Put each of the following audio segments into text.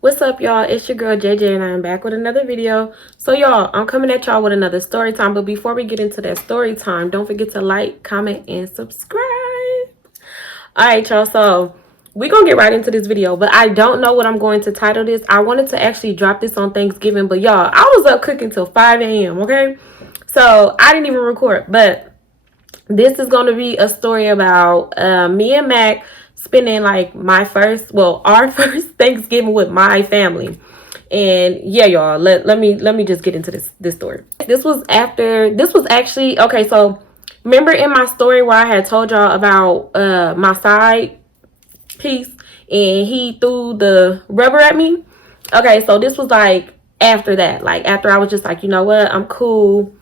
What's up, y'all? It's your girl JJ, and I'm back with another video. So, y'all, I'm coming at y'all with another story time. But before we get into that story time, don't forget to like, comment, and subscribe. All right, y'all. So, we're going to get right into this video. But I don't know what I'm going to title this. I wanted to actually drop this on Thanksgiving. But, y'all, I was up cooking till 5 a.m., okay? So, I didn't even record. But this is going to be a story about me and Mac spending like our first Thanksgiving with my family. And yeah, y'all, let me just get into this story. This was actually okay. So remember in my story where I had told y'all about my side piece and he threw the rubber at me. Okay, so this was like after that, like after I was just like, you know what, I'm cool.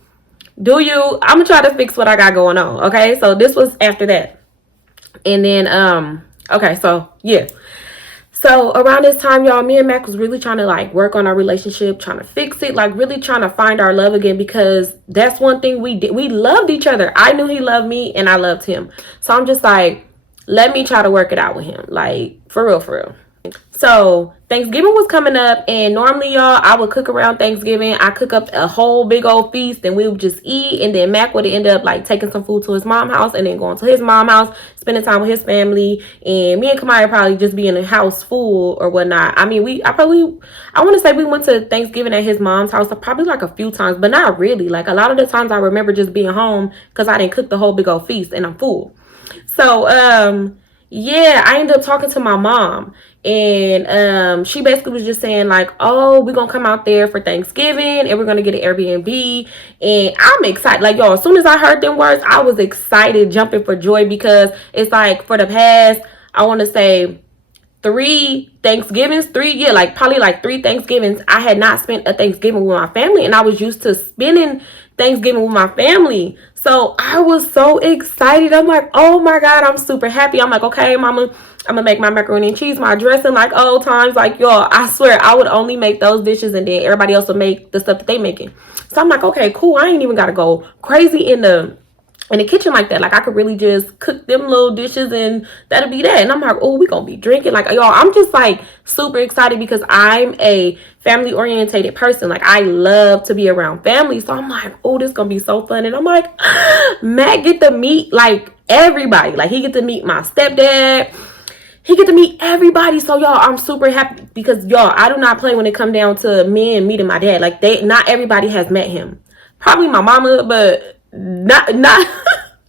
I'm gonna try to fix what I got going on. Okay, so this was after that. And then okay, so yeah. So around this time, y'all, me and Mac was really trying to like work on our relationship, trying to fix it, like really trying to find our love again, because that's one thing we did. We loved each other. I knew he loved me and I loved him. So I'm just like, let me try to work it out with him. Like for real, for real. So Thanksgiving was coming up, and normally, y'all, I would cook around Thanksgiving. I cook up a whole big old feast, and we would just eat. And then Mac would end up like taking some food to his mom's house, and then going to his mom's house, spending time with his family. And me and Kamaya probably just be in a house full or whatnot. I mean, I want to say we went to Thanksgiving at his mom's house probably like a few times, but not really. Like a lot of the times, I remember just being home because I didn't cook the whole big old feast, and I'm full. So yeah, I ended up talking to my mom, and she basically was just saying like, oh, we're gonna come out there for Thanksgiving and we're gonna get an Airbnb. And I'm excited, like, y'all, as soon as I heard them words, I was excited, jumping for joy, because it's like for the past, I want to say probably like 3 Thanksgivings, I had not spent a Thanksgiving with my family, and I was used to spending Thanksgiving with my family. So I was so excited. I'm like, oh my God, I'm super happy. I'm like, okay, mama, I'm gonna make my macaroni and cheese, my dressing like old times. Like, y'all, I swear I would only make those dishes, and then everybody else would make the stuff that they making. So I'm like, okay, cool. I ain't even gotta go crazy in the kitchen like that. Like, I could really just cook them little dishes and that'll be that. And I'm like, oh, we gonna be drinking. Like, y'all, I'm just like super excited because I'm a family orientated person. Like, I love to be around family. So I'm like, oh, this gonna be so fun. And I'm like, Matt get to meet like everybody. Like, he get to meet my stepdad. He get to meet everybody. So y'all, I'm super happy because y'all, I do not play when it come down to me and meeting my dad. Like, not everybody has met him. Probably my mama, but not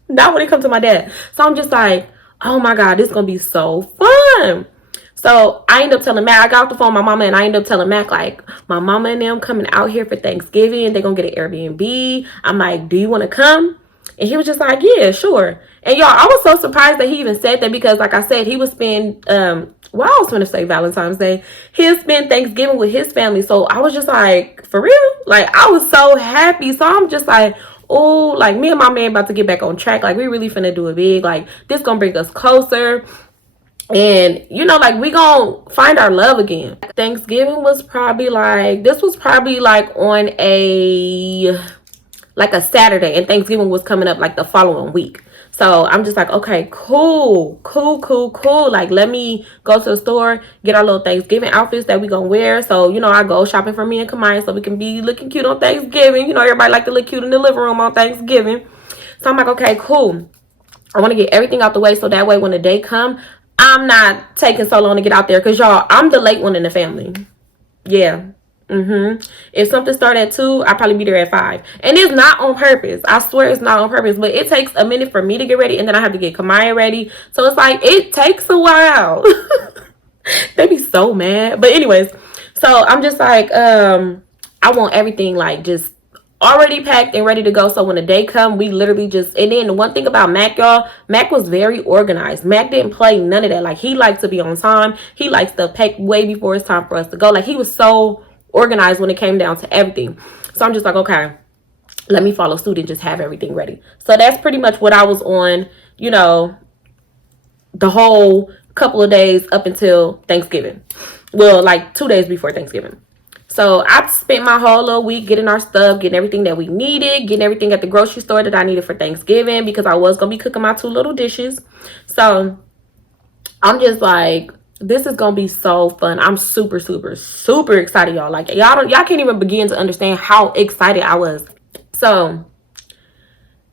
not when it comes to my dad. So I'm just like, oh my God, this is gonna be so fun. So I end up telling Mac, I got off the phone with my mama, and I end up telling Mac, like, my mama and them coming out here for Thanksgiving. They're gonna get an Airbnb. I'm like, do you want to come? And he was just like, yeah, sure. And y'all, I was so surprised that he even said that, because like I said, he would spend I was going to say Valentine's Day. He'll spend Thanksgiving with his family. So I was just like, for real? Like, I was so happy. So I'm just like, oh, like, me and my man about to get back on track. Like, we really finna do it big. Like, this gonna bring us closer. And, you know, like, we gonna find our love again. Thanksgiving was probably like, this was probably like on a Saturday, and Thanksgiving was coming up like the following week. So I'm just like, okay, cool. Like, let me go to the store, get our little Thanksgiving outfits that we gonna wear. So, you know, I go shopping for me and Kamaya so we can be looking cute on Thanksgiving. You know, everybody like to look cute in the living room on Thanksgiving. So I'm like, okay, cool. I want to get everything out the way so that way when the day come, I'm not taking so long to get out there. Because, y'all, I'm the late one in the family. Yeah. If something started at 2, I'll probably be there at 5. And it's not on purpose. I swear it's not on purpose. But it takes a minute for me to get ready, and then I have to get Kamaya ready. So it's like, it takes a while. They be so mad. But anyways, so I'm just like, I want everything like just already packed and ready to go. So when the day come, we literally just, and then the one thing about Mac, y'all, Mac was very organized. Mac didn't play none of that. Like, he likes to be on time. He likes to pack way before it's time for us to go. Like, he was so organized when it came down to everything. So I'm just like, okay, let me follow suit and just have everything ready. So that's pretty much what I was on, you know, the whole couple of days up until Thanksgiving. Well, like 2 days before Thanksgiving. So I spent my whole little week getting our stuff, getting everything that we needed, getting everything at the grocery store that I needed for Thanksgiving, because I was going to be cooking my 2 little dishes. So I'm just like, This is gonna be so fun. I'm super, super, super excited, y'all. Like y'all can't even begin to understand how excited I was. So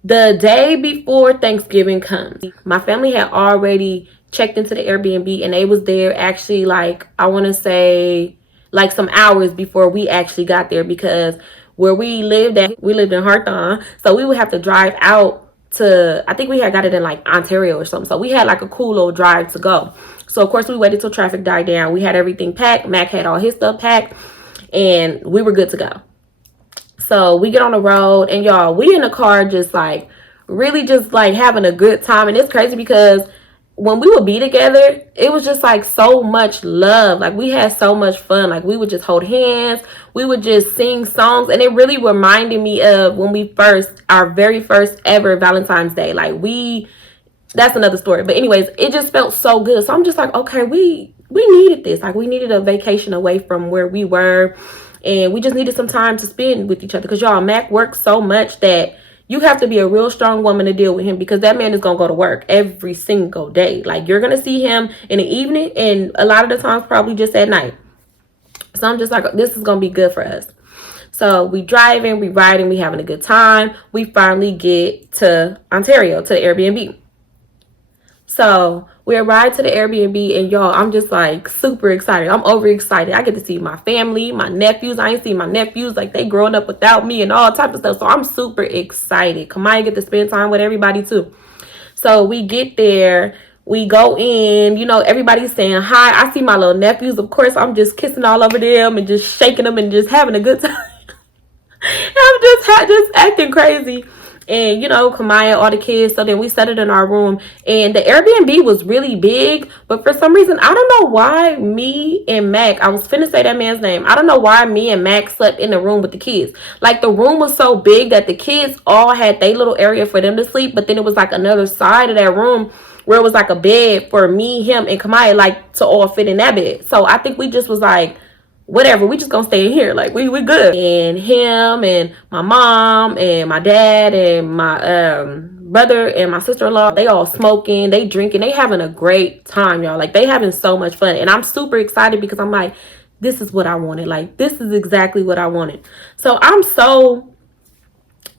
the day before Thanksgiving comes, my family had already checked into the Airbnb and they was there actually, like, I want to say like some hours before we actually got there, because where we lived in Hawthorne, so we would have to drive out to, I think we had got it in like Ontario or something, so we had like a cool little drive to go. So of course we waited till traffic died down. We had everything packed. Mac had all his stuff packed and we were good to go. So we get on the road and y'all, we in the car just like really just like having a good time. And it's crazy because when we would be together, it was just like so much love. Like we had so much fun. Like we would just hold hands. We would just sing songs. And it really reminded me of when we our very first ever Valentine's Day. Like that's another story. But anyways, it just felt so good. So I'm just like, okay, we needed this. Like we needed a vacation away from where we were. And we just needed some time to spend with each other. Because y'all, Mac works so much that you have to be a real strong woman to deal with him, because that man is going to go to work every single day. Like you're going to see him in the evening and a lot of the times probably just at night. So I'm just like, this is going to be good for us. So we driving, we riding, we having a good time. We finally get to Ontario, to the Airbnb. So we arrived to the Airbnb and y'all, I'm just like super excited. I'm overexcited. I get to see my family, my nephews. I ain't seen my nephews, like they growing up without me and all type of stuff. So I'm super excited. Kamaya get to spend time with everybody too. So we get there, we go in, you know, everybody's saying hi. I see my little nephews. Of course, I'm just kissing all over them and just shaking them and just having a good time. I'm just acting crazy. And you know, Kamaya, all the kids. So then we settled in our room, and the Airbnb was really big, but for some reason I don't know why me and Mac, I was finna say that man's name, I don't know why me and Mac slept in the room with the kids. Like the room was so big that the kids all had their little area for them to sleep, but then it was like another side of that room where it was like a bed for me, him, and Kamaya, like to all fit in that bed. So I think we just was like, whatever, we just gonna stay in here, like we good. And him and my mom and my dad and my brother and my sister-in-law, they all smoking, they drinking, they having a great time, y'all. Like they having so much fun, and I'm super excited because I'm like, this is what I wanted. Like this is exactly what I wanted. So I'm so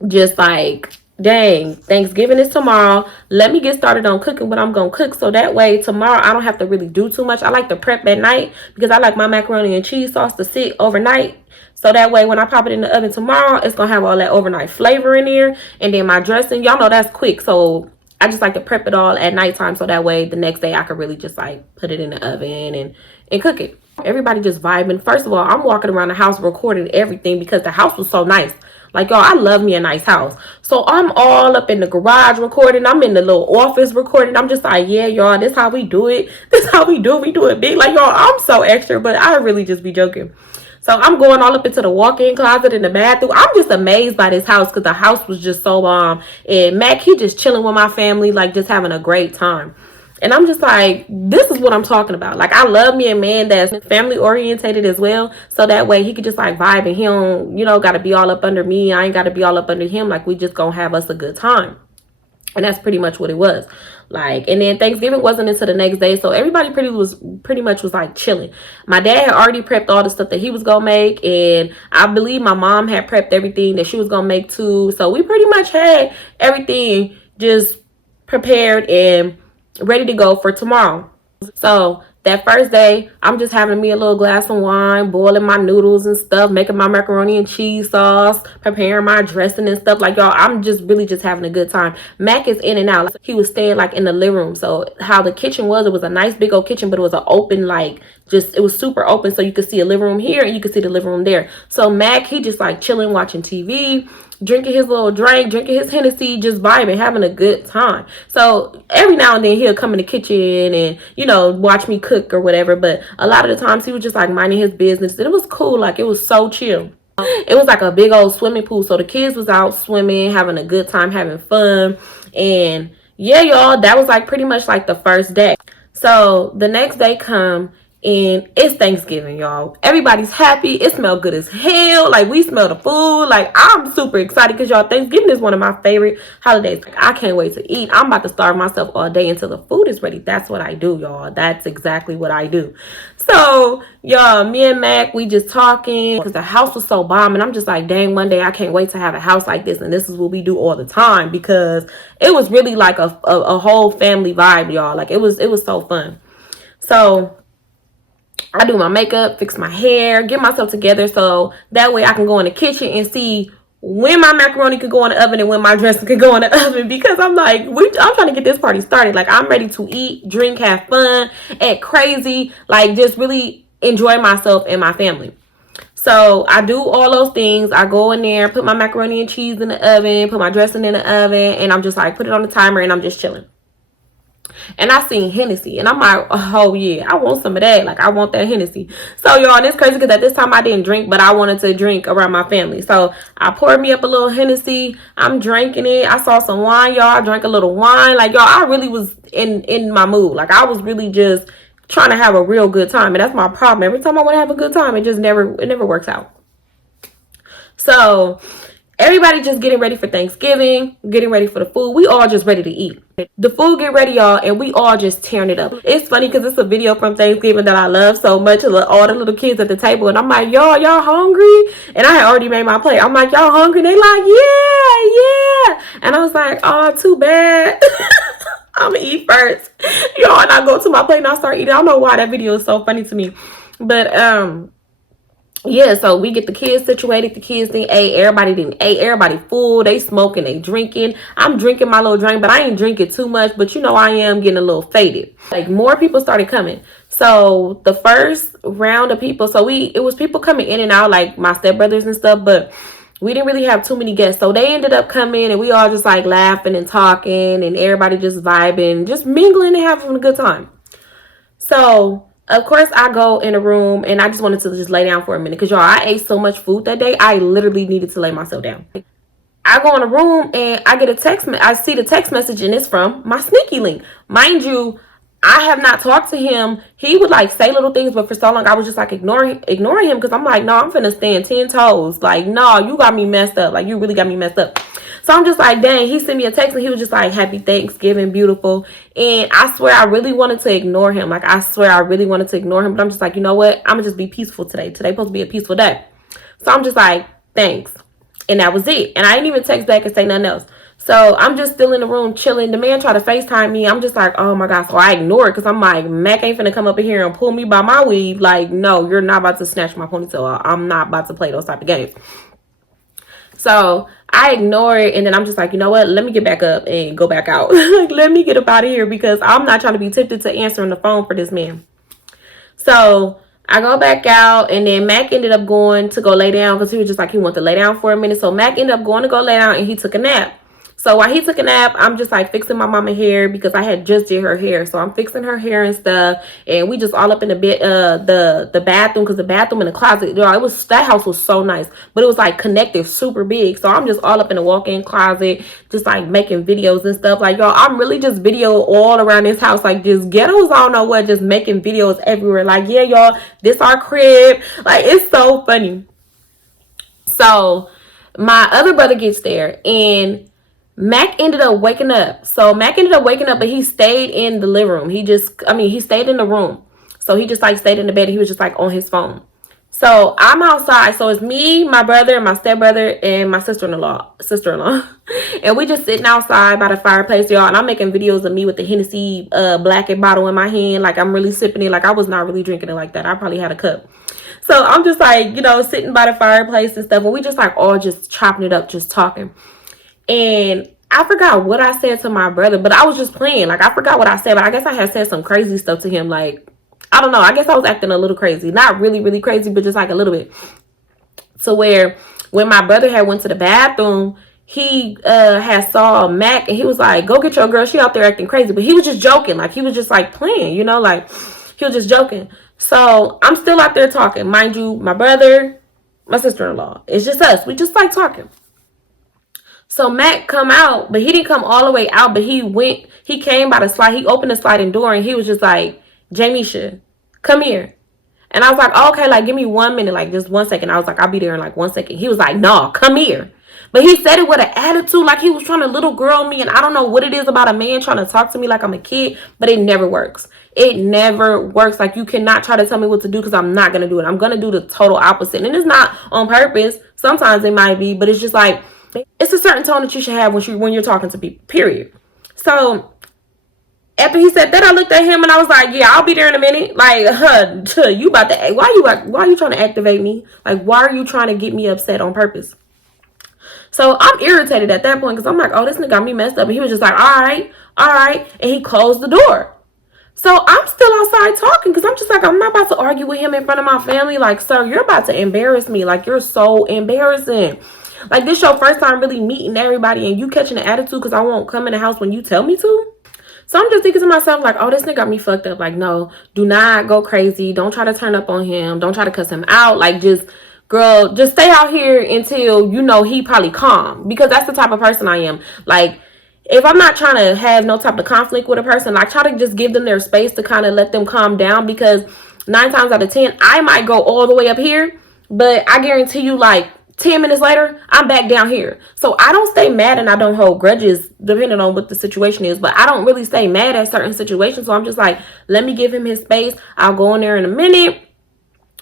just like, dang, Thanksgiving is tomorrow. Let me get started on cooking what I'm gonna cook, so that way tomorrow I don't have to really do too much. I like to prep at night because I like my macaroni and cheese sauce to sit overnight, so that way when I pop it in the oven tomorrow, it's gonna have all that overnight flavor in there. And then my dressing, y'all know that's quick, so I just like to prep it all at nighttime, so that way the next day I could really just like put it in the oven and cook it. Everybody just vibing. First of all, I'm walking around the house recording everything because the house was so nice. Like, y'all, I love me a nice house. So I'm all up in the garage recording. I'm in the little office recording. I'm just like, yeah, y'all, this how we do it. This how we do it. We do it big. Like, y'all, I'm so extra, but I really just be joking. So I'm going all up into the walk-in closet in the bathroom. I'm just amazed by this house because the house was just so bomb. And Mac, he just chilling with my family, like just having a great time. And I'm just like, this is what I'm talking about. Like, I love me a man that's family orientated as well. So that way he could just like vibe, and he don't, you know, got to be all up under me. I ain't got to be all up under him. Like, we just gonna have us a good time. And that's pretty much what it was. Like, and then Thanksgiving wasn't until the next day. So everybody pretty much was like chilling. My dad had already prepped all the stuff that he was gonna make. And I believe my mom had prepped everything that she was gonna make too. So we pretty much had everything just prepared and ready to go for tomorrow. So that first day, I'm just having me a little glass of wine, boiling my noodles and stuff, making my macaroni and cheese sauce, preparing my dressing and stuff. Like, y'all, I'm just really just having a good time. Mac is in and out. He was staying like in the living room. So how the kitchen was, it was a nice big old kitchen, but it was an open, like, just, it was super open. So you could see a living room here and you could see the living room there. So Mac, he just like chilling, watching TV, drinking his little drink, drinking his Hennessy, just vibing, having a good time. So every now and then he'll come in the kitchen and, you know, watch me cook or whatever. But a lot of the times he was just like minding his business. And it was cool. Like, it was so chill. It was like a big old swimming pool. So the kids was out swimming, having a good time, having fun. And yeah, y'all, that was like pretty much like the first day. So the next day come, And it's Thanksgiving, y'all. Everybody's happy. It smelled good as hell. Like, we smell the food. Like, I'm super excited because, y'all, Thanksgiving is one of my favorite holidays. Like, I can't wait to eat. I'm about to starve myself all day until the food is ready. That's what I do, y'all. That's exactly what I do. So, y'all, me and Mac, we just talking because the house was so bomb. And I'm just like, dang, one day I can't wait to have a house like this. And this is what we do all the time because it was really like a whole family vibe, y'all. Like, it was so fun. So I do my makeup, fix my hair, get myself together so that way I can go in the kitchen and see when my macaroni could go in the oven and when my dressing could go in the oven, because I'm like, I'm trying to get this party started. Like, I'm ready to eat, drink, have fun, act crazy, like just really enjoy myself and my family. So I do all those things. I go in there, put my macaroni and cheese in the oven, put my dressing in the oven, and I'm just like, put it on the timer and I'm just chilling. And I seen Hennessy, and I'm like, oh yeah, I want some of that. Like, I want that Hennessy. So, y'all, and it's crazy because at this time I didn't drink, but I wanted to drink around my family. So I poured me up a little Hennessy. I'm drinking it. I saw some wine, y'all. I drank a little wine. Like, y'all, I really was in my mood. Like, I was really just trying to have a real good time. And that's my problem. Every time I want to have a good time, it never works out. So everybody just getting ready for Thanksgiving, getting ready for the food. We all just ready to eat. The food get ready, y'all, and we all just tearing it up. It's funny because it's a video from Thanksgiving that I love so much. All the little kids at the table, and I'm like, y'all hungry? And I had already made my plate. I'm like, y'all hungry? And they like, yeah. And I was like, oh, too bad. I'm gonna eat first. Y'all, and I go to my plate and I start eating. I don't know why that video is so funny to me. But yeah, so we get the kids situated. The kids didn't ate. Everybody didn't ate. Everybody full. They smoking. They drinking. I'm drinking my little drink, but I ain't drinking too much. But you know, I am getting a little faded. Like, more people started coming. So the first round of people, it was people coming in and out, like my stepbrothers and stuff, but we didn't really have too many guests. So they ended up coming and we all just like laughing and talking and everybody just vibing, just mingling and having a good time. So of course, I go in a room and I just wanted to just lay down for a minute because, y'all, I ate so much food that day. I literally needed to lay myself down. I go in a room and I get a text. I see the text message and it's from my sneaky link. Mind you, I have not talked to him. He would like say little things, but for so long I was just like ignoring him because I'm like, no, I'm finna stand 10 toes. Like, no, you got me messed up. Like, you really got me messed up. So I'm just like, dang, he sent me a text and he was just like, happy Thanksgiving, beautiful. And I swear I really wanted to ignore him. Like, I swear I really wanted to ignore him. But I'm just like, you know what? I'm going to just be peaceful today. Today's supposed to be a peaceful day. So I'm just like, thanks. And that was it. And I didn't even text back and say nothing else. So I'm just still in the room chilling. The man tried to FaceTime me. I'm just like, oh my God. So I ignore it because I'm like, Mac ain't finna come up in here and pull me by my weave. Like, no, you're not about to snatch my ponytail. I'm not about to play those type of games. So I ignore it, and then I'm just like, you know what? Let me get back up and go back out. Like, let me get up out of here because I'm not trying to be tempted to answering the phone for this man. So I go back out, and then Mac ended up going to go lay down because he was just like, he wanted to lay down for a minute. So Mac ended up going to go lay down, and he took a nap. So while he took a nap, I'm just like fixing my mama hair because I had just did her hair. So I'm fixing her hair and stuff. And we just all up in the bed, the bathroom, because the bathroom and the closet, that house was so nice, but it was like connected, super big. So I'm just all up in the walk-in closet, just like making videos and stuff. Like, y'all, I'm really just video all around this house, like just ghettos, I don't know what, just making videos everywhere. Like, yeah, y'all, this our crib. Like, it's so funny. So my other brother gets there and Mac ended up waking up. So Mac ended up waking up, but he stayed in the living room. He stayed in the room. So he just like stayed in the bed. He was just like on his phone. So I'm outside. So it's me, my brother, my stepbrother, and my sister-in-law. And we just sitting outside by the fireplace, y'all. And I'm making videos of me with the Hennessy Blackened bottle in my hand. Like, I'm really sipping it. Like, I was not really drinking it like that. I probably had a cup. So I'm just like, sitting by the fireplace and stuff. And we just like all just chopping it up, just talking. And I forgot what I said to my brother, but I was just playing. Like, I forgot what I said, but I guess I had said some crazy stuff to him. Like, I don't know. I guess I was acting a little crazy. Not really, really crazy, but just like a little bit. So where when my brother had went to the bathroom, he had saw Mac and he was like, go get your girl. She out there acting crazy. But he was just joking. Like, he was just like playing, like he was just joking. So I'm still out there talking. Mind you, my brother, my sister-in-law. It's just us. We just like talking. So Mac come out, but he didn't come all the way out, but he came by the slide. He opened the sliding door and he was just like, Jamisha, come here. And I was like, oh, okay, like, give me 1 minute, like, just 1 second. I was like, I'll be there in like 1 second. He was like, no, come here. But he said it with an attitude, like he was trying to little girl me. And I don't know what it is about a man trying to talk to me like I'm a kid, but it never works. It never works. Like, you cannot try to tell me what to do, because I'm not going to do it. I'm going to do the total opposite. And it's not on purpose. Sometimes it might be, but it's just like, it's a certain tone that you should have when you're talking to people, period. So after he said that, I looked at him and I was like, yeah, I'll be there in a minute. Like, you about to, why are you trying to activate me? Like, why are you trying to get me upset on purpose? So I'm irritated at that point, because I'm like, oh, this nigga got me messed up. And he was just like, all right. And he closed the door. So I'm still outside talking, because I'm just like, I'm not about to argue with him in front of my family. Like, sir, you're about to embarrass me. Like, you're so embarrassing. Like, this your first time really meeting everybody, and you catching an attitude because I won't come in the house when you tell me to? So I'm just thinking to myself, like, oh, this nigga got me fucked up. Like, no, do not go crazy. Don't try to turn up on him. Don't try to cuss him out. Like, just, girl, just stay out here until, you know, he probably calm. Because that's the type of person I am. Like, if I'm not trying to have no type of conflict with a person, like, try to just give them their space to kind of let them calm down. Because 9 times out of 10, I might go all the way up here, but I guarantee you, like, 10 minutes later, I'm back down here. So I don't stay mad and I don't hold grudges depending on what the situation is. But I don't really stay mad at certain situations. So I'm just like, let me give him his space. I'll go in there in a minute.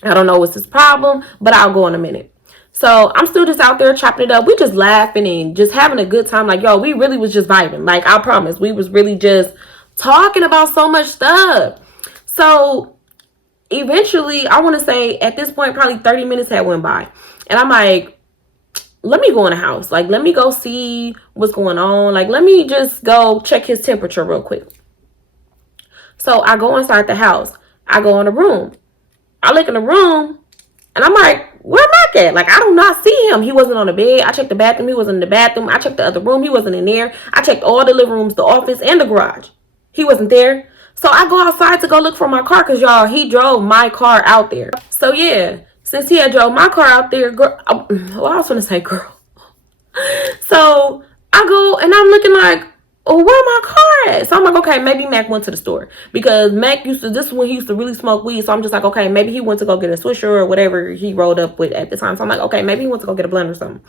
I don't know what's his problem, but I'll go in a minute. So I'm still just out there chopping it up. We just laughing and just having a good time. Like, yo, we really was just vibing. Like, I promise. We was really just talking about so much stuff. So eventually, I want to say at this point, probably 30 minutes had went by. And I'm like, let me go in the house. Like, let me go see what's going on. Like, let me just go check his temperature real quick. So I go inside the house. I go in the room. I look in the room and I'm like, where Mac at? Like, I do not see him. He wasn't on the bed. I checked the bathroom. He wasn't in the bathroom. I checked the other room. He wasn't in there. I checked all the living rooms, the office, and the garage. He wasn't there. So I go outside to go look for my car, because, y'all, he drove my car out there. So, yeah. Since he had drove my car out there, girl, well, I was going to say girl. So I go and I'm looking like, oh, where my car at? So I'm like, okay, maybe Mac went to the store, because Mac this is when he used to really smoke weed. So I'm just like, okay, maybe he went to go get a Swisher or whatever he rolled up with at the time. So I'm like, okay, maybe he went to go get a blunt or something.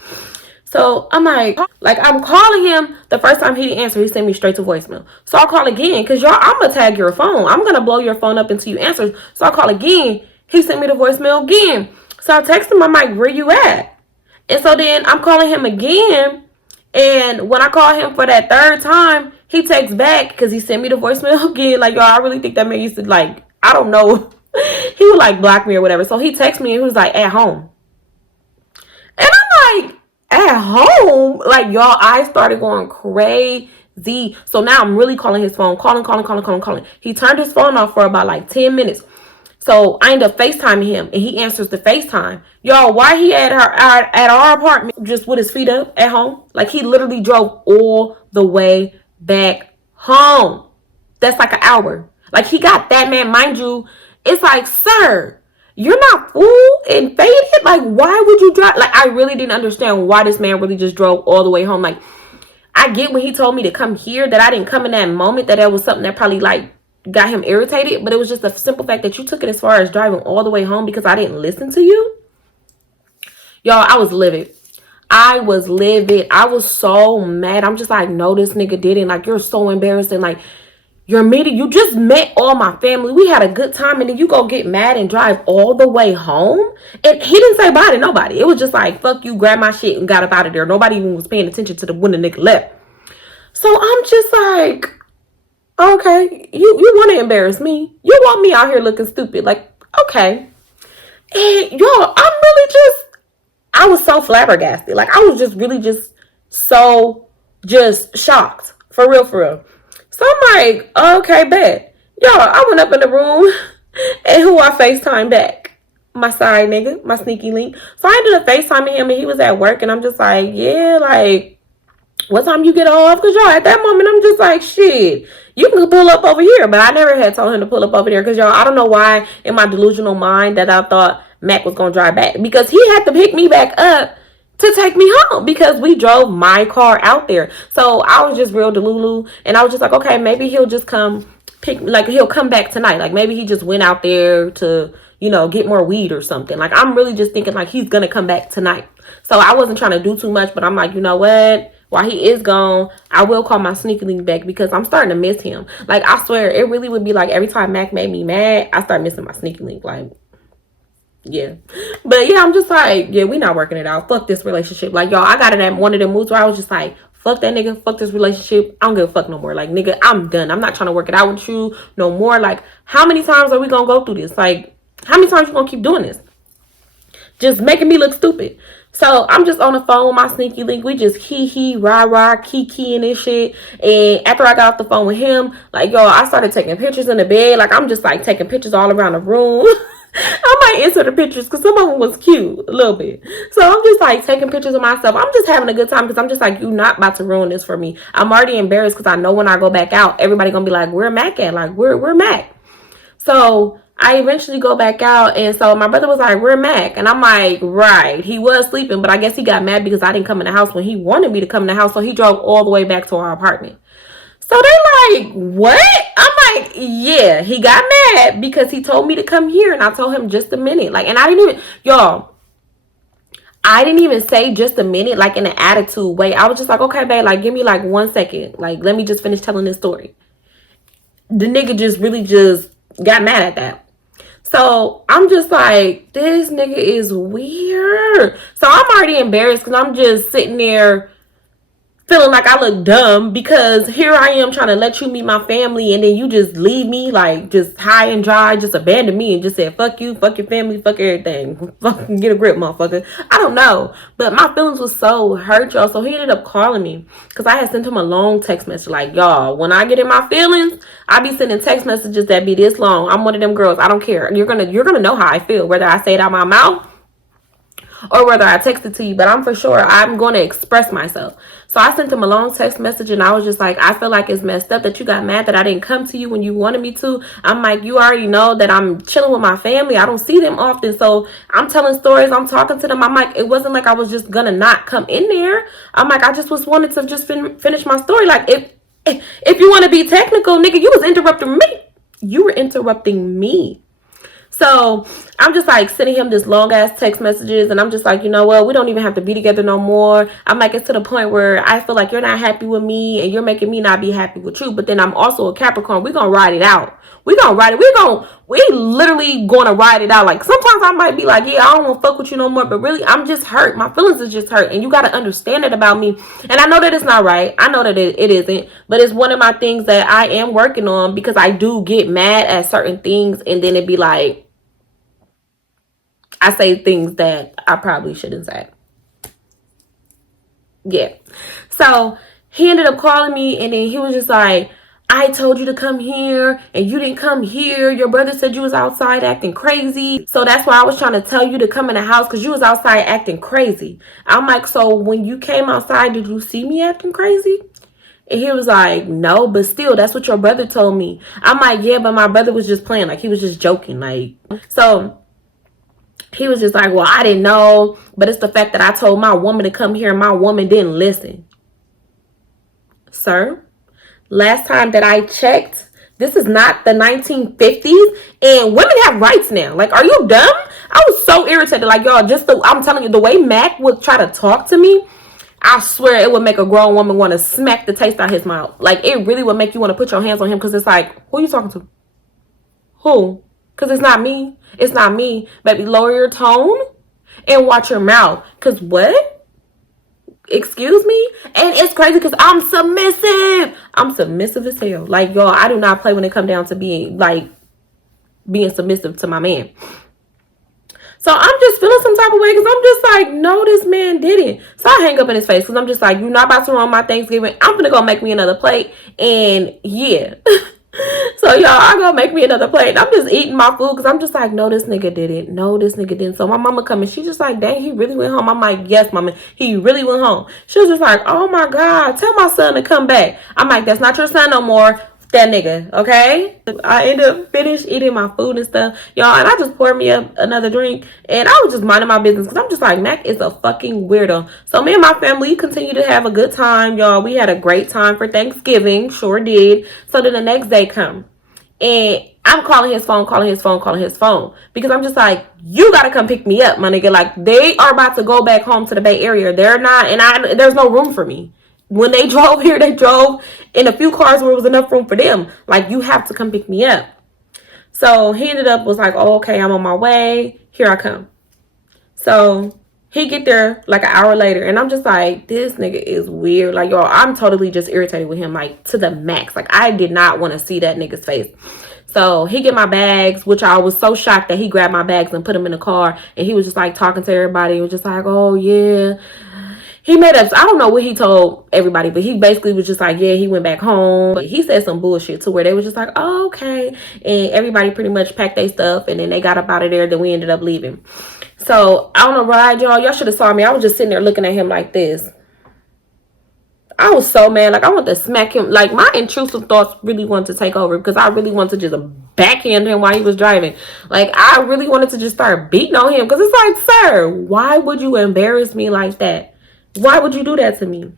So I'm like I'm calling him. The first time he didn't answer, he sent me straight to voicemail. So I call again, because, y'all, I'm going to tag your phone. I'm going to blow your phone up until you answer. So I call again. He sent me the voicemail again. So I text him, I'm like, where you at? And so then I'm calling him again. And when I call him for that third time, he texts back, because he sent me the voicemail again. Like, y'all, I really think that man used to, like, I don't know. He would, like, block me or whatever. So he texts me and he was like, at home. And I'm like, at home? Like, y'all, I started going crazy. So now I'm really calling his phone. Calling. He turned his phone off for about, like, 10 minutes. So I end up FaceTiming him, and he answers the FaceTime. Y'all, why he at our apartment just with his feet up at home? Like, he literally drove all the way back home. That's like an hour. Like, he got that, man. Mind you, it's like, sir, you're not full and faded? Like, why would you drive? Like, I really didn't understand why this man really just drove all the way home. Like, I get when he told me to come here, that I didn't come in that moment, that was something that probably, like, got him irritated, but it was just the simple fact that you took it as far as driving all the way home because I didn't listen to you. Y'all, I was livid. I was so mad. I'm just like, no, this nigga didn't. Like, you're so embarrassing. Like, you just met all my family. We had a good time, and then you go get mad and drive all the way home. And he didn't say bye to nobody. It was just like, fuck you, grab my shit and got up out of there. Nobody even was paying attention to when the nigga left. So I'm just like, okay, you want to embarrass me? You want me out here looking stupid? Like, okay. And y'all, I was so flabbergasted. Like, I was just really so shocked. For real. So I'm like, okay, bet. Y'all, I went up in the room, and who I FaceTime back? My side nigga, my sneaky link. So I ended up FaceTiming him, and he was at work, and I'm just like, yeah, like, what time you get off? Because, y'all, at that moment, I'm just like, shit, you can pull up over here. But I never had told him to pull up over there, because, y'all, I don't know why in my delusional mind that I thought Mac was going to drive back, because he had to pick me back up to take me home, because we drove my car out there. So I was just real delulu, and I was just like, okay, maybe he'll just come he'll come back tonight. Like maybe he just went out there to, you know, get more weed or something. Like I'm really just thinking like he's gonna come back tonight. So I wasn't trying to do too much, but I'm like, you know what? While he is gone, I will call my sneaky link back because I'm starting to miss him. Like I swear, it really would be like every time Mac made me mad, I start missing my sneaky link. Like, yeah. But yeah, I'm just like, yeah, we not working it out. Fuck this relationship. Like, y'all, I got in that one of them moods where I was just like, fuck that nigga, fuck this relationship. I don't give a fuck no more. Like, nigga, I'm done. I'm not trying to work it out with you no more. Like, how many times are we gonna go through this? Like, how many times you gonna keep doing this? Just making me look stupid. So I'm just on the phone with my sneaky link. We just hee rah kiki and this shit. And after I got off the phone with him, like, yo, I started taking pictures in the bed. Like, I'm just like taking pictures all around the room. I might insert the pictures because some of them was cute a little bit. So I'm just like taking pictures of myself. I'm just having a good time because I'm just like, you not about to ruin this for me. I'm already embarrassed because I know when I go back out, everybody gonna be like, where Mac at? Like, where Mac? So I eventually go back out, and so my brother was like, where Mac? And I'm like, right, he was sleeping, but I guess he got mad because I didn't come in the house when he wanted me to come in the house, so he drove all the way back to our apartment. So they're like, what? I'm like, yeah, he got mad because he told me to come here, and I told him just a minute. Like, and I didn't even, y'all, I didn't even say just a minute, like in an attitude way. I was just like, okay, babe, like, give me like 1 second. Like, let me just finish telling this story. The nigga just really just got mad at that. So I'm just like, this nigga is weird. So I'm already embarrassed because I'm just sitting there feeling like I look dumb because here I am trying to let you meet my family and then you just leave me like just high and dry, just abandon me and just said, fuck you, fuck your family, fuck everything. Fucking get a grip, motherfucker. I don't know. But my feelings was so hurt, y'all. So he ended up calling me because I had sent him a long text message like, y'all, when I get in my feelings, I be sending text messages that be this long. I'm one of them girls. I don't care. You're gonna know how I feel, whether I say it out my mouth or whether I text it to you, but I'm going to express myself. So I sent him a long text message and I was just like, I feel like it's messed up that you got mad that I didn't come to you when you wanted me to. I'm like, you already know that I'm chilling with my family. I don't see them often. So I'm telling stories. I'm talking to them. I'm like, it wasn't like I was just going to not come in there. I'm like, I just wanted to just finish my story. Like, if you want to be technical, nigga, you was interrupting me. You were interrupting me. So I'm just like sending him this long ass text messages and I'm just like, you know what? We don't even have to be together no more. I'm like, it's to the point where I feel like you're not happy with me and you're making me not be happy with you. But then I'm also a Capricorn. We're going to ride it out. We're going to ride it. We literally going to ride it out. Like sometimes I might be like, yeah, I don't want to fuck with you no more. But really, I'm just hurt. My feelings is just hurt. And you got to understand it about me. And I know that it's not right. I know that it isn't. But it's one of my things that I am working on because I do get mad at certain things. And then it be like, I say things that I probably shouldn't say. Yeah. So he ended up calling me and then he was just like, I told you to come here and you didn't come here. Your brother said you was outside acting crazy. So that's why I was trying to tell you to come in the house because you was outside acting crazy. I'm like, so when you came outside, did you see me acting crazy? And he was like, no, but still, that's what your brother told me. I'm like, yeah, but my brother was just playing. Like, he was just joking. Like, so he was just like, well, I didn't know, but it's the fact that I told my woman to come here and my woman didn't listen. Sir, last time that I checked, this is not the 1950s and women have rights now. Like, are you dumb? I was so irritated. Like, y'all, I'm telling you, the way Mac would try to talk to me, I swear it would make a grown woman want to smack the taste out his mouth. Like, it really would make you want to put your hands on him because it's like, who are you talking to? Who? Because it's not me. It's not me. Baby, lower your tone and watch your mouth. Because what? Excuse me? And it's crazy because I'm submissive. I'm submissive as hell. Like, y'all, I do not play when it comes down to being submissive to my man. So I'm just feeling some type of way because I'm just like, no, this man didn't. So I hang up in his face because I'm just like, you're not about to ruin my Thanksgiving. I'm going to go make me another plate. And yeah. So y'all, I go make me another plate. I'm just eating my food because I'm just like, no, this nigga didn't. No, this nigga didn't. So my mama coming. She just like, dang, he really went home. I'm like, yes, mama, he really went home. She was just like, oh my God, tell my son to come back. I'm like, that's not your son no more. That nigga, okay? I ended up finished eating my food and stuff, y'all, and I just poured me up another drink, and I was just minding my business because I'm just like, Mac is a fucking weirdo. So me and my family continue to have a good time, y'all. We had a great time for Thanksgiving, sure did. So then the next day come, And I'm calling his phone, because I'm just like, you gotta come pick me up, my nigga. Like, they are about to go back home to the Bay Area. They're not, and there's no room for me. When they drove here, they drove in a few cars where it was enough room for them. Like, you have to come pick me up. So he ended up was like, oh, okay, I'm on my way. Here I come. So he get there like an hour later, and I'm just like, this nigga is weird. Like, y'all, I'm totally just irritated with him, like, to the max. Like, I did not want to see that nigga's face. So he get my bags, which I was so shocked that he grabbed my bags and put them in the car, and he was just like talking to everybody. He was just like, oh yeah, he made up, I don't know what he told everybody, but he basically was just like, yeah, he went back home. But he said some bullshit to where they was just like, oh, okay. And everybody pretty much packed their stuff, and then they got up out of there. Then we ended up leaving. So I don't know, right, y'all. Y'all should have saw me. I was just sitting there looking at him like this. I was so mad. Like, I wanted to smack him. Like, my intrusive thoughts really wanted to take over, because I really wanted to just backhand him while he was driving. Like, I really wanted to just start beating on him, because it's like, sir, why would you embarrass me like that? Why would you do that to me?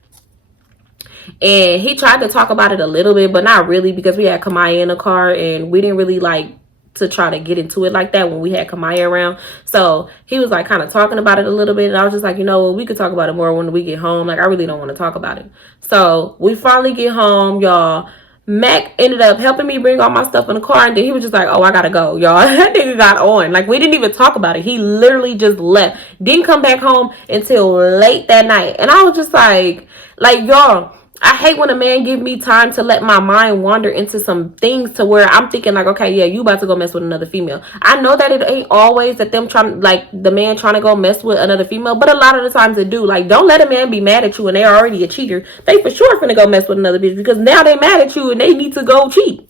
And he tried to talk about it a little bit, but not really, because we had Kamaya in the car, and we didn't really like to try to get into it like that when we had Kamaya around. So he was like kind of talking about it a little bit, and I was just like, you know, we could talk about it more when we get home. Like, I really don't want to talk about it. So we finally get home, y'all. Mac ended up helping me bring all my stuff in the car, and then he was just like, oh, I gotta go, y'all. That nigga got on. Like, we didn't even talk about it. He literally just left. Didn't come back home until late that night. And I was just like, y'all, I hate when a man give me time to let my mind wander into some things to where I'm thinking like, okay, yeah, you about to go mess with another female. I know that it ain't always that them trying, like, the man trying to go mess with another female, but a lot of the times it do. Like, don't let a man be mad at you and they're already a cheater. They for sure finna go mess with another bitch, because now they mad at you and they need to go cheat.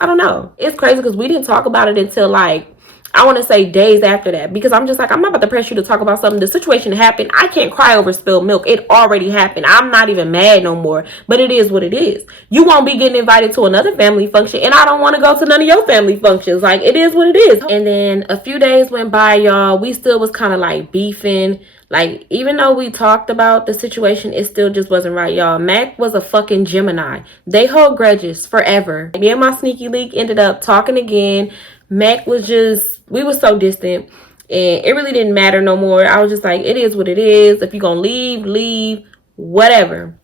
I don't know. It's crazy because we didn't talk about it until like, I want to say days after that, because I'm just like, I'm not about to press you to talk about something. The situation happened. I can't cry over spilled milk. It already happened. I'm not even mad no more, but it is what it is. You won't be getting invited to another family function, and I don't want to go to none of your family functions. Like, it is what it is. And then a few days went by, y'all. We still was kind of like beefing. Like, even though we talked about the situation, it still just wasn't right, y'all. Mac was a fucking Gemini. They hold grudges forever. Me and my sneaky link ended up talking again. Mac was just, we were so distant, and it really didn't matter no more. I was just like, it is what it is. If you're gonna leave, leave, whatever.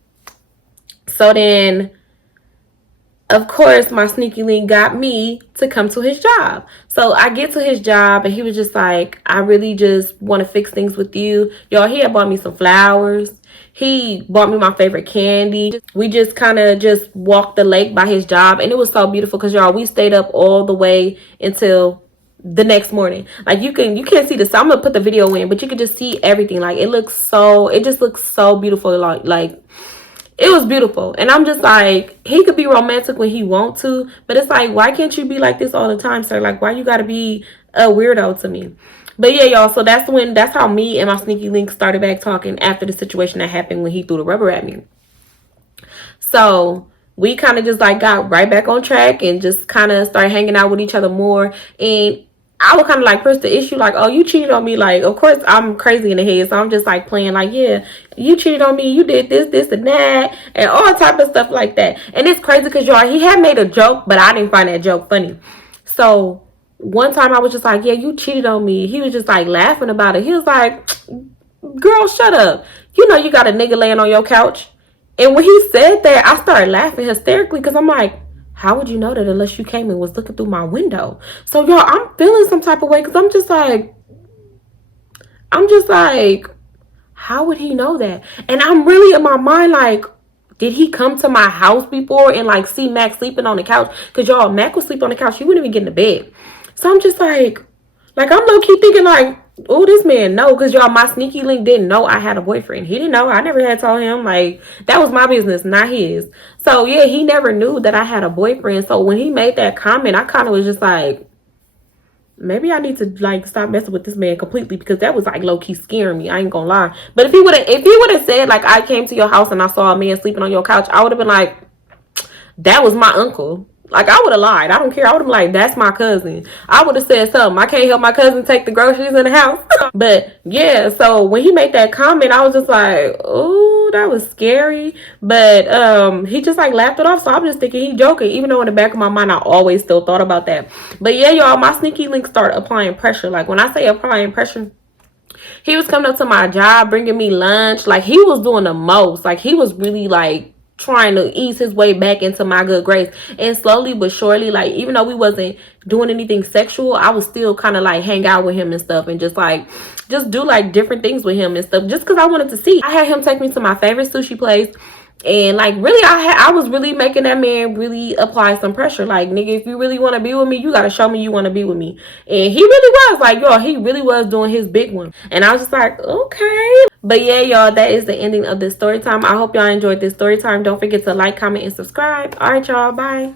So then, of course, my sneaky link got me to come to his job. So I get to his job, and he was just like, I really just want to fix things with you. Y'all, he had bought me some flowers. He bought me my favorite candy. We just kind of just walked the lake by his job, and it was so beautiful because, y'all, we stayed up all the way until the next morning. Like, you can't see this. So I'm gonna put the video in, but you can just see everything. Like, it just looks so beautiful. Like it was beautiful. And I'm just like, he could be romantic when he want to, but it's like, why can't you be like this all the time, sir? Like, why you gotta be a weirdo to me? But yeah, y'all, so that's how me and my sneaky link started back talking after the situation that happened when he threw the rubber at me. So we kind of just like got right back on track and just kind of started hanging out with each other more. And I would kind of like press the issue like, oh, you cheated on me. Like, of course, I'm crazy in the head. So I'm just like playing like, yeah, you cheated on me. You did this, and that, and all type of stuff like that. And it's crazy because, y'all, he had made a joke, but I didn't find that joke funny. So one time I was just like, yeah, you cheated on me. He was just like laughing about it. He was like, girl, shut up. You know you got a nigga laying on your couch. And when he said that, I started laughing hysterically because I'm like, how would you know that unless you came and was looking through my window? So, y'all, I'm feeling some type of way because I'm just like, how would he know that? And I'm really in my mind like, did he come to my house before and like see Mac sleeping on the couch? Because, y'all, Mac would sleep on the couch. He wouldn't even get in the bed. So I'm just like I'm low-key thinking like, oh, this man know. Because, y'all, my sneaky link didn't know I had a boyfriend. He didn't know. I never had told him. Like, that was my business, not his. So, yeah, he never knew that I had a boyfriend. So when he made that comment, I kind of was just like, maybe I need to like stop messing with this man completely, because that was like low-key scaring me. I ain't gonna lie. But if he would have said like, I came to your house and I saw a man sleeping on your couch, I would have been like, that was my uncle. Like, I would have lied. I don't care. I would have been like, that's my cousin. I would have said something. I can't help my cousin take the groceries in the house. But yeah, so when he made that comment, I was just like, oh, that was scary. But he just like laughed it off. So I'm just thinking he joking, even though in the back of my mind I always still thought about that. But yeah, y'all, my sneaky link started applying pressure. Like, when I say applying pressure, he was coming up to my job, bringing me lunch. Like, he was doing the most. Like, he was really like trying to ease his way back into my good grace. And slowly but surely, like, even though we wasn't doing anything sexual, I was still kind of like hang out with him and stuff, and just do like different things with him and stuff, just because I wanted to see. I had him take me to my favorite sushi place. And like, really, I was really making that man really apply some pressure. Like, nigga, if you really want to be with me, you got to show me you want to be with me. And he really was like, y'all, he really was doing his big one. And I was just like, okay. But yeah, y'all, that is the ending of this story time. I hope y'all enjoyed this story time. Don't forget to like, comment, and subscribe. All right, y'all, bye.